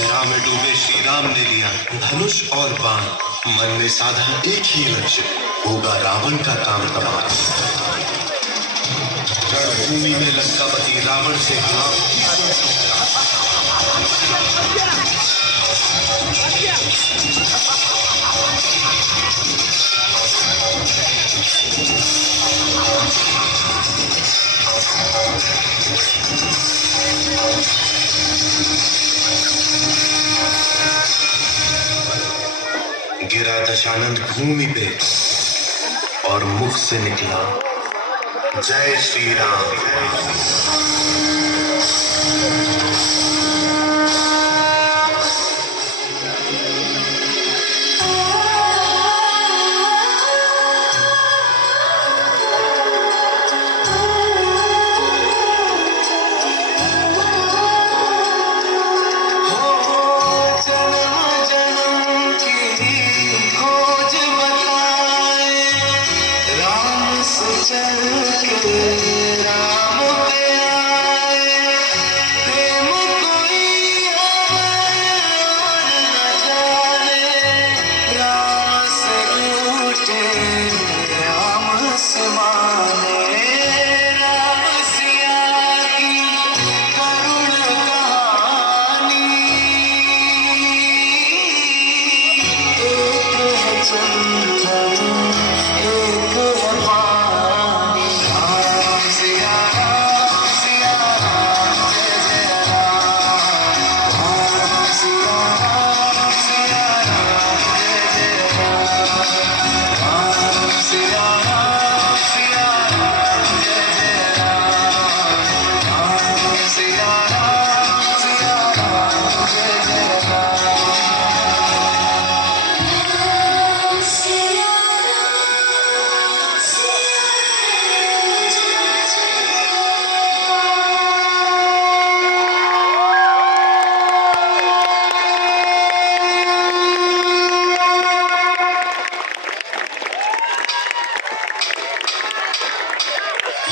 राम में डूबे श्री राम ने लिया धनुष और बाण, मन में साधा एक ही लक्ष्य, होगा रावण का काम तमाम। रणभूमि में लंकापति रावण से गिरा दशानंद भूमि पे और मुख से निकला जय श्री राम।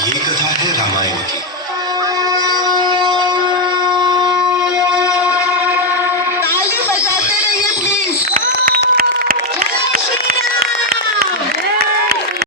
ये कथा है रामायण की।